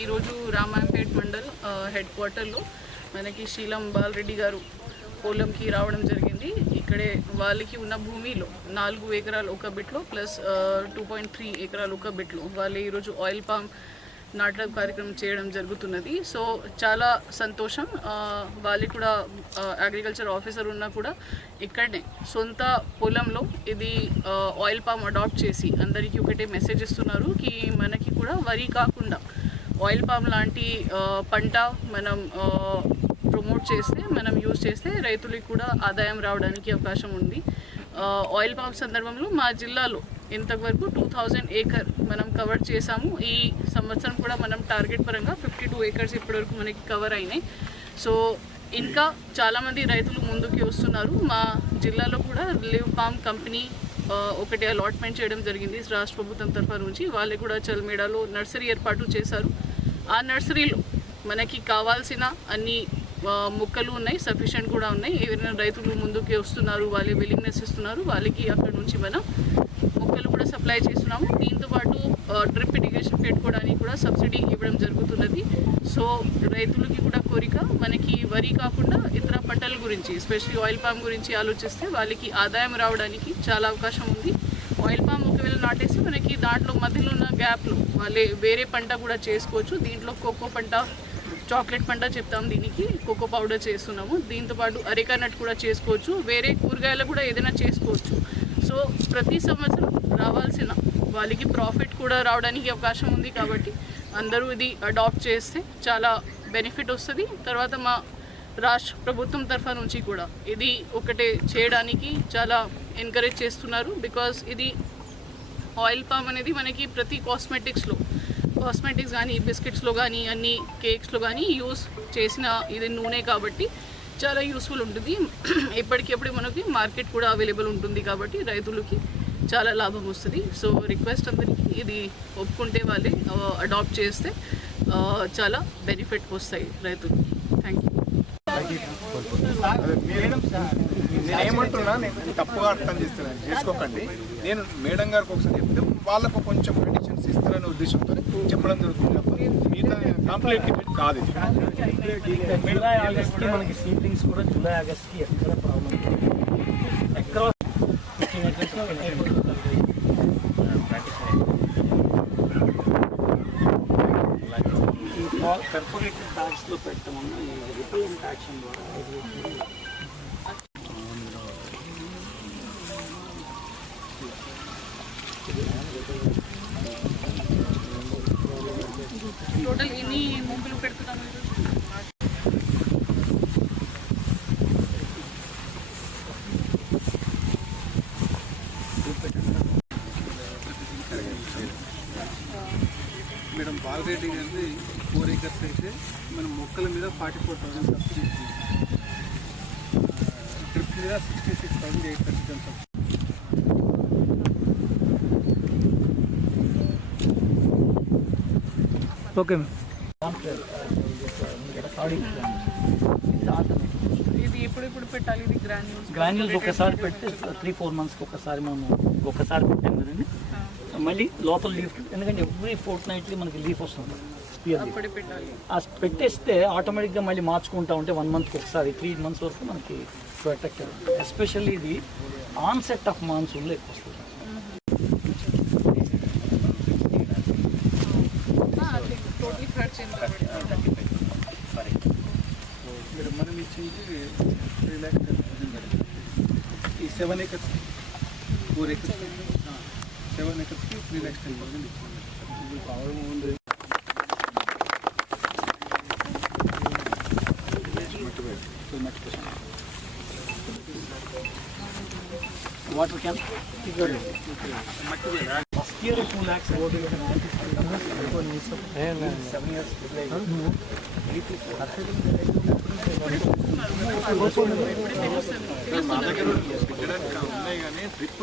ఈరోజు రామాయంపేట్ మండల్ హెడ్ క్వార్టర్లో మనకి శీలం బాలరెడ్డి గారు పొలంకి రావడం జరిగింది. ఇక్కడే వాళ్ళకి ఉన్న భూమిలో 4 ఎకరాలు ఒక బిట్లో ప్లస్ 2.3 ఎకరాలు ఒక బిట్లో వాళ్ళు ఈరోజు ఆయిల్ పామ్ నాటడం కార్యక్రమం చేయడం జరుగుతున్నది. సో చాలా సంతోషం. వాళ్ళకి కూడా అగ్రికల్చర్ ఆఫీసర్ ఉన్నా కూడా ఇక్కడనే సొంత పొలంలో ఇది ఆయిల్ పామ్ అడాప్ట్ చేసి అందరికీ ఒకటే మెసేజ్ ఇస్తున్నారు కి మనకి కూడా వరి కాకుండా ఆయిల్ పామ్ లాంటి పంట మనం ప్రమోట్ చేస్తే మనం యూజ్ చేస్తే రైతులకు కూడా ఆదాయం రావడానికి అవకాశం ఉంది. ఆయిల్ పామ్ సందర్భంలో మా జిల్లాలో ఇంతవరకు 2000 ఏకర్ మనం కవర్ చేసాము. ఈ సంవత్సరం కూడా మనం టార్గెట్ పరంగా 52 ఏకర్స్ ఇప్పటివరకు మనకి కవర్ అయినాయి. సో ఇంకా చాలామంది రైతులు ముందుకు వస్తున్నారు. మా జిల్లాలో కూడా లివ్ పామ్ కంపెనీ ఒకటి అలాట్మెంట్ చేయడం జరిగింది రాష్ట్ర ప్రభుత్వం తరఫు నుంచి. వాళ్ళు కూడా చల్మేడాలో నర్సరీ ఏర్పాటు చేశారు. ఆ నర్సరీలో మనకి కావాల్సిన అన్ని మొక్కలు ఉన్నాయి, సఫిషియెంట్ కూడా ఉన్నాయి. ఎవరైనా రైతులు ముందుకే వస్తున్నారు, వాళ్ళే విల్లింగ్నెస్ ఇస్తున్నారు, వాళ్ళకి అక్కడ నుంచి మనం మొక్కలు కూడా సప్లై చేస్తున్నాము. దీంతోపాటు డ్రిప్ ఇరిగేషన్ పెట్టుకోవడానికి కూడా సబ్సిడీ ఇవ్వడం జరుగుతున్నది. సో రైతులకి కూడా కోరిక మనకి వరి కాకుండా ఇతర పంటల గురించి ఎస్పెషల్లీ ఆయిల్ పామ్ గురించి ఆలోచిస్తే వాళ్ళకి ఆదాయం రావడానికి చాలా అవకాశం ఉంది. ఆయిల్ పామ్ ఒకవేళ నాటేస్తే మనకి దాంట్లో మధ్యలో ఉన్న గ్యాప్లో వాళ్ళే వేరే పంట కూడా చేసుకోవచ్చు. దీంట్లో కోకో పంట, చాక్లెట్ పంట చెప్తాం, దీనికి కోకో పౌడర్ చేస్తున్నాము. దీంతోపాటు అరెకా నట్ కూడా చేసుకోవచ్చు, వేరే కూరగాయలు కూడా ఏదైనా చేసుకోవచ్చు. సో ప్రతి సంవత్సరం రావాల్సిన వాళ్ళకి ప్రాఫిట్ కూడా రావడానికి అవకాశం ఉంది. కాబట్టి అందరూ ఇది అడాప్ట్ చేస్తే చాలా బెనిఫిట్ వస్తుంది. తర్వాత మా రాష్ట్ర ప్రభుత్వం తరఫు నుంచి కూడా ఇది ఒకటే చేయడానికి చాలా ఎంకరేజ్ చేస్తున్నారు. బికాజ్ ఇది ఆయిల్ పామ్ అనేది మనకి ప్రతి కాస్మెటిక్స్ కానీ బిస్కెట్స్లో కానీ అన్ని కేక్స్లో కానీ యూస్ చేసిన ఇది నూనె కాబట్టి చాలా యూస్ఫుల్ ఉంటుంది. ఎప్పటికెప్పుడు మనకి మార్కెట్ కూడా అవైలబుల్ ఉంటుంది కాబట్టి రైతులకి చాలా లాభం వస్తుంది. సో రిక్వెస్ట్ అందరికీ ఇది ఒప్పుకుంటే వాళ్ళే అడాప్ట్ చేస్తే చాలా బెనిఫిట్ వస్తాయి రైతులకి. Thank you. నేనేమంటున్నా, నేను తప్పుగా అర్థం చేసుకోకండి. నేను మేడం గారికి ఒకసారి చెప్తే వాళ్ళకు కొంచెం కండిషన్స్ ఇస్తారనే ఉద్దేశంతో చెప్పడం జరుగుతుంది తప్ప మిగతా కాంప్లికేటెడ్ కాదు. జూలై ఆగస్ట్కి మనకి సీడ్లింగ్స్ కూడా జూలై ఆగస్ట్కి ఎక్కడ ప్రాబ్లం ఎక్కడ పెర్ఫోరేటెడ్ బ్యాగ్స్లో పెట్టమన్నా ఈ రిపెలెంట్ యాక్షన్ ద్వారా టోటల్ ఎన్ని మొక్కలు పెడుతున్నాము మేడం బాలరెడ్డి గారిది 4 ఏకర్స్ అయితే మనం మొక్కల మీద 44,000 సబ్సిడీ ఇస్తుంది. ట్రిప్ మీద 66,830 సబ్సిడీ. ఓకే ఇది ఎప్పుడు పెట్టాలి? ఇది గ్రాన్యూల్స్ ఒకసారి పెడితే 3-4 మంత్స్కి ఒకసారి మనం ఒకసారి పెట్టాం కదండి. మళ్ళీ లోపల లీఫ్, ఎందుకంటే ఎవ్రీ ఫోర్ట్నైట్లీ మనకి లీఫ్ వస్తుంది. పెట్టేస్తే ఆటోమేటిక్గా మళ్ళీ మార్చుకుంటా ఉంటే 1 మంత్కి ఒకసారి 3 మంత్స్ వరకు మనకి ప్రొటెక్టెడ్. ఎస్పెషల్లీ ఇది ఆన్సెట్ ఆఫ్ మాన్సూన్లో ఎక్కువ వస్తుంది. మనం ఇచ్చింది 3 lakhs ఈ 7 acres 4 acres 7 acresకి 3 lakhs 10,000 ఇచ్చింది. Water can first year 2 lakhs 7 years మా దగ్గర పెట్టడానికి ఉన్నాయి కానీ డ్రిప్